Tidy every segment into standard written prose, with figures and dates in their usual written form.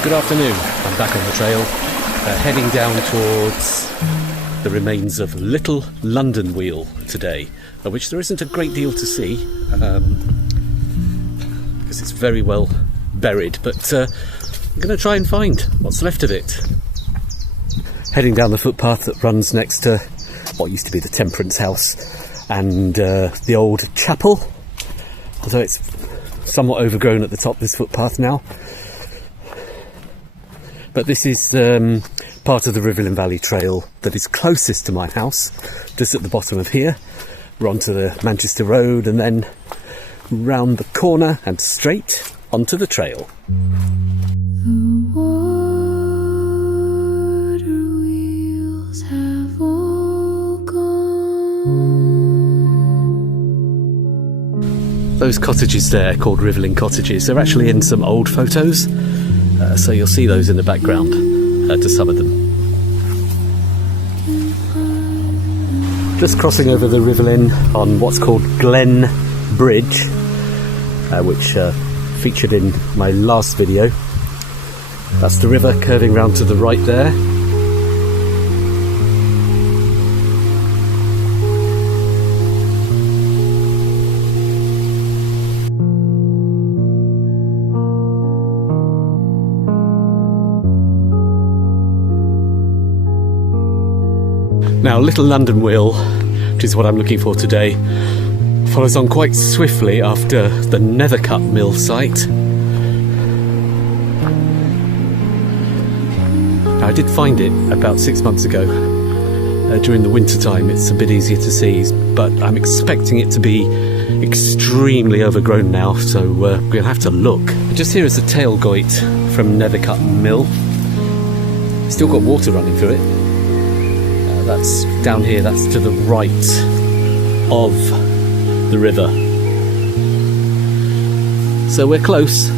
Good afternoon, I'm back on the trail, heading down towards the remains of Little London Wheel today, of which there isn't a great deal to see, because it's very well buried, but I'm going to try and find what's left of it. Heading down the footpath that runs next to what used to be the Temperance House and the old chapel, although it's somewhat overgrown at the top of this footpath now. But this is part of the Rivelin Valley Trail that is closest to my house, just at the bottom of here. We're onto the Manchester Road and then round the corner and straight onto the trail. The water wheels have all gone. Those cottages there, called Rivelin Cottages, they're actually in some old photos. So you'll see those in the background to some of them. Just crossing over the Rivelin on what's called Glen Bridge, which featured in my last video. That's the river curving round to the right there. Now, Little London Wheel, which is what I'm looking for today, follows on quite swiftly after the Nethercutt mill site. Now, I did find it about 6 months ago. During the winter time it's a bit easier to see, but I'm expecting it to be extremely overgrown now, so we'll have to look. Just here is the tailgate from Nethercutt mill. Still got water running through it. That's down here, that's to the right of the river. So we're close.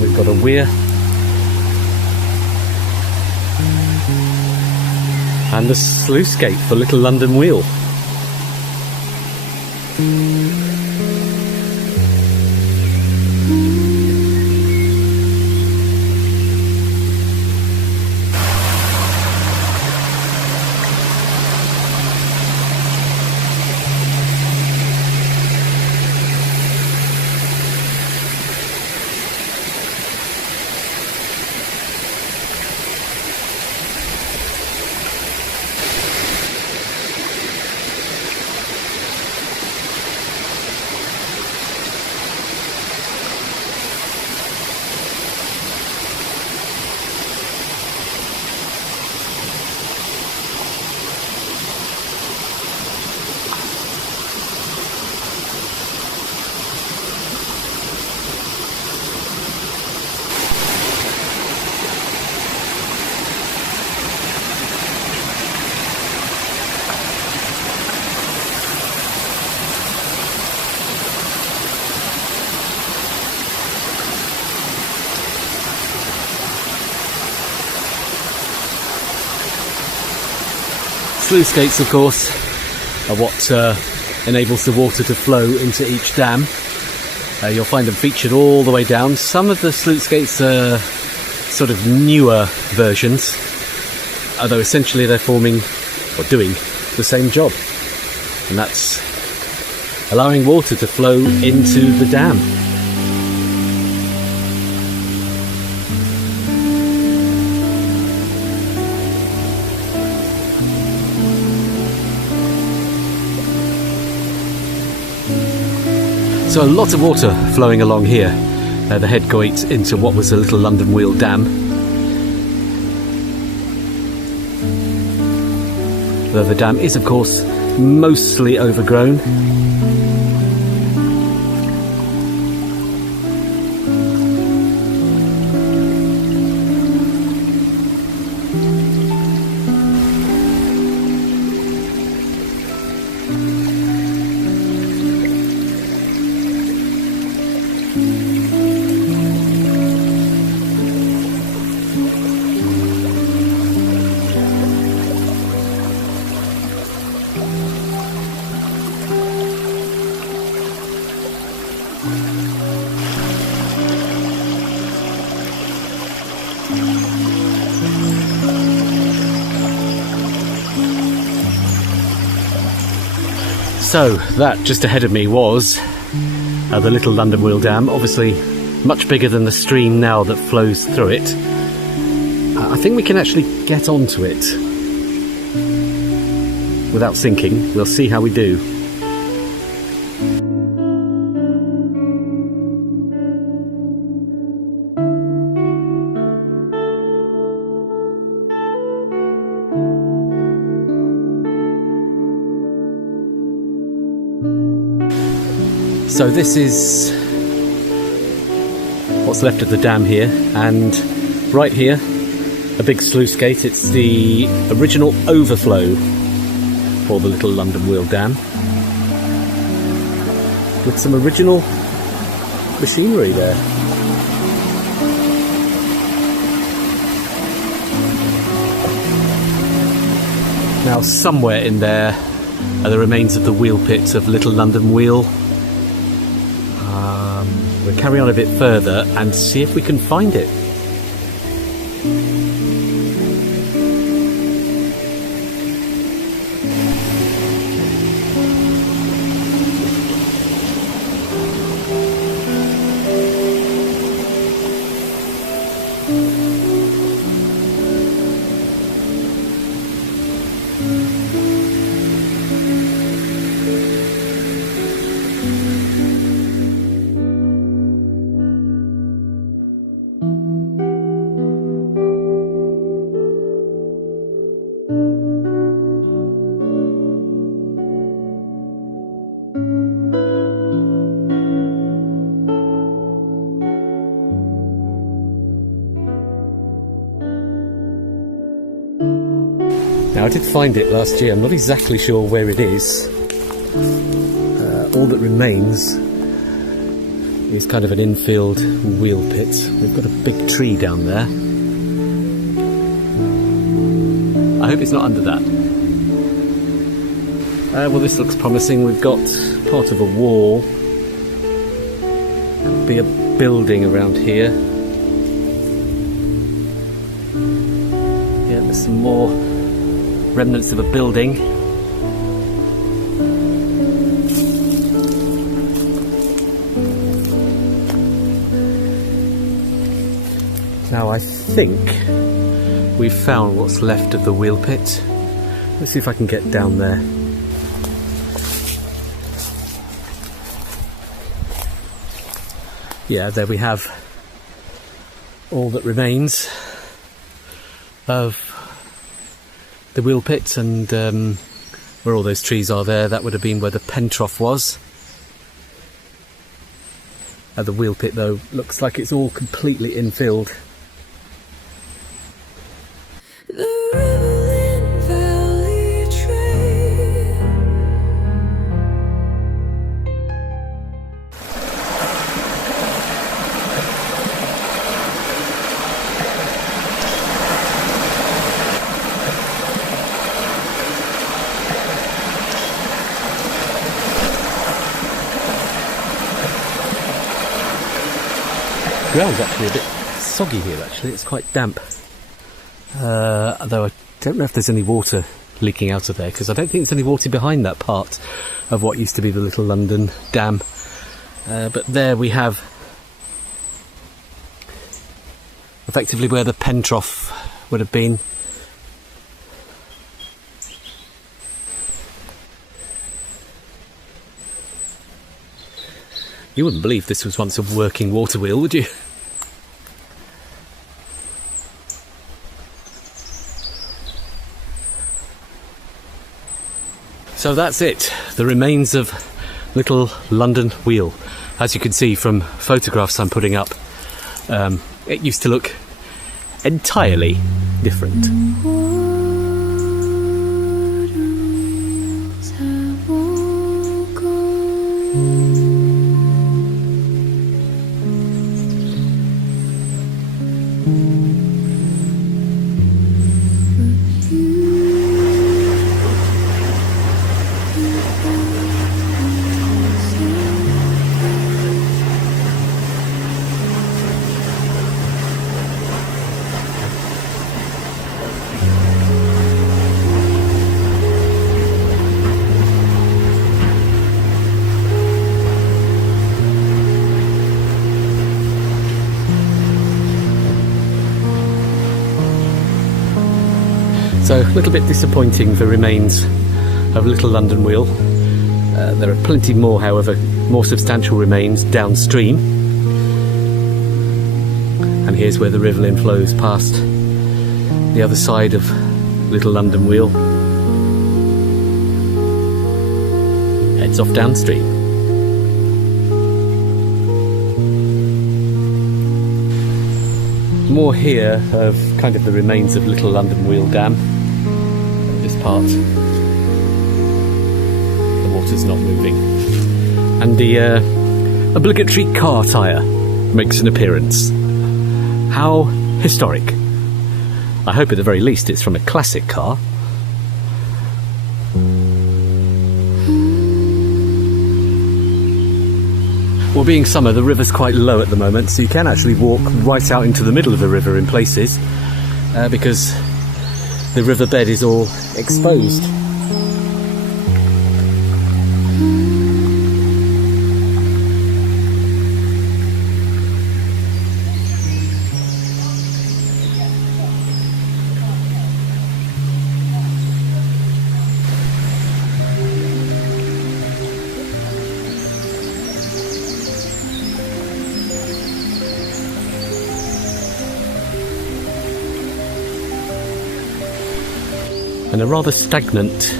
We've got a weir. And the sluice gate for Little London Wheel. Sluice gates, of course, are what enables the water to flow into each dam. You'll find them featured all the way down. Some of the sluice gates are sort of newer versions, although essentially they're forming or doing the same job, and that's allowing water to flow into the dam. So a lot of water flowing along here. The head gate into what was a little London Wheel dam. Though the dam is, of course, mostly overgrown. So that just ahead of me was the little London Wheel Dam, obviously much bigger than the stream now that flows through it. I think we can actually get onto it without sinking. We'll see how we do. So this is what's left of the dam here, and right here, a big sluice gate. It's the original overflow for the little London Wheel Dam, with some original machinery there. Now somewhere in there are the remains of the wheel pit of Little London Wheel. We'll carry on a bit further and see if we can find it. Now, I did find it last year. I'm not exactly sure where it is. All that remains is kind of an infield wheel pit. We've got a big tree down there. I hope it's not under that. Well, this looks promising. We've got part of a wall. There'll be a building around here. Yeah, there's some more remnants of a building. Now I think we've found what's left of the wheel pit. Let's see if I can get down there. Yeah, there we have all that remains of the wheel pit, and where all those trees are there, that would have been where the pen trough was. The wheel pit, though, looks like it's all completely infilled. The Rivelin Valley Trail. ground's actually a bit soggy here, actually. It's quite damp. Although I don't know if there's any water leaking out of there, because I don't think there's any water behind that part of what used to be the Little London Dam. But there we have effectively where the pen trough would have been. You wouldn't believe this was once a working water wheel, would you? So that's it, the remains of Little London Wheel. As you can see from photographs I'm putting up, it used to look entirely different. So, a little bit disappointing, the remains of Little London Wheel. There are plenty more, however, more substantial remains downstream. And here's where the Rivelin flows past the other side of Little London Wheel. Heads off downstream. More here of kind of the remains of Little London Wheel Dam. This part, the water's not moving, and the obligatory car tyre makes an appearance. How historic. I hope at the very least it's from a classic car. Well, being summer, the river's quite low at the moment, so you can actually walk right out into the middle of the river in places, because the riverbed is all exposed. And a rather stagnant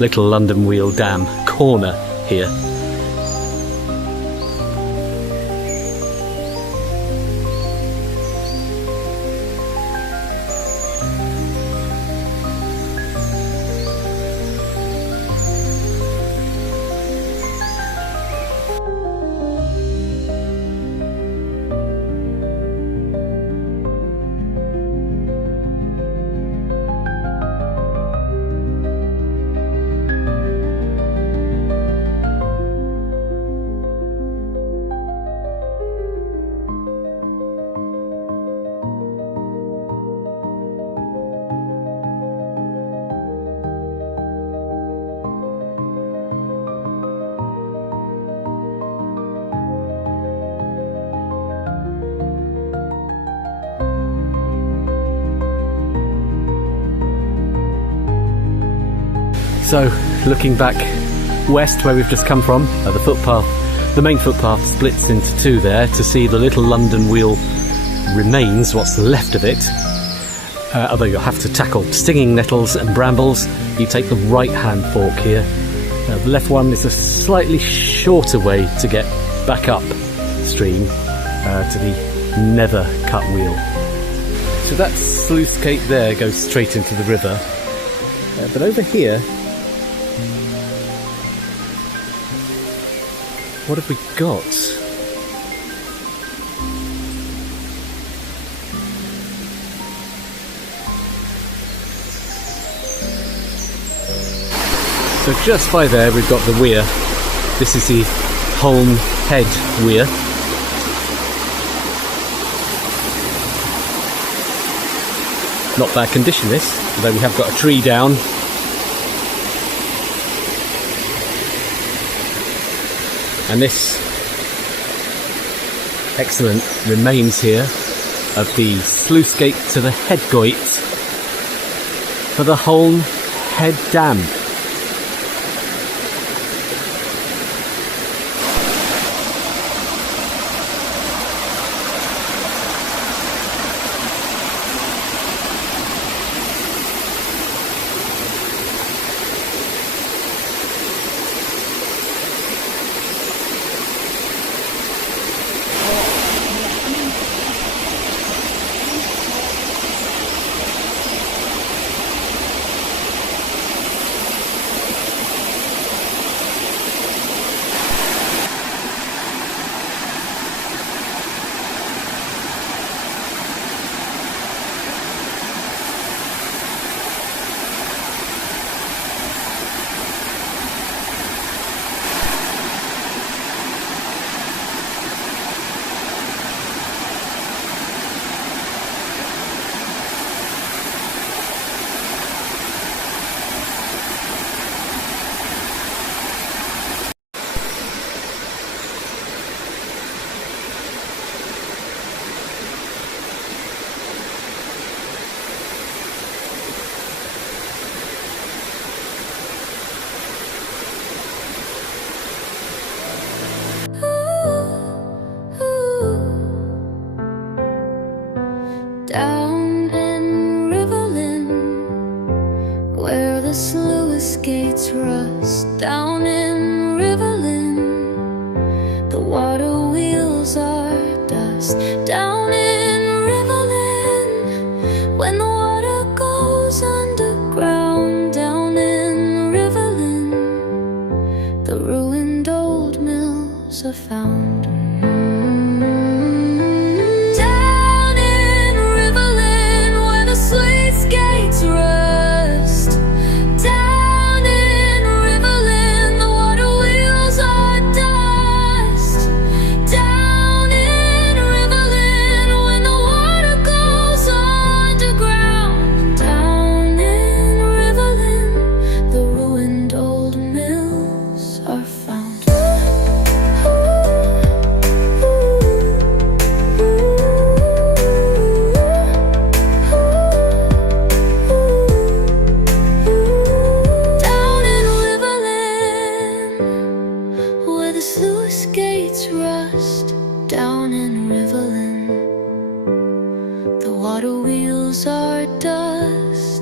Little London Wheel Dam corner here. So, looking back west where we've just come from, the footpath, the main footpath splits into two there to see the Little London Wheel remains, what's left of it. Although you'll have to tackle stinging nettles and brambles, you take the right-hand fork here. The left one is a slightly shorter way to get back up stream to the Never Cut Wheel. So that sluice gate there goes straight into the river, but over here, what have we got? So just by there we've got the weir. This is the Holm Head Weir. Not bad condition this, although we have got a tree down. And this excellent remains here of the sluice gate to the head gate for the Holm Head Dam. Down in Rivelin, where the sluice gates rust. Down in Rivelin, the water wheels are dust. Down in Rivelin, when the water goes underground. Down in Rivelin, the ruined old mills are found. Sluice gates rust. Down in Rivelin, the water wheels are dust.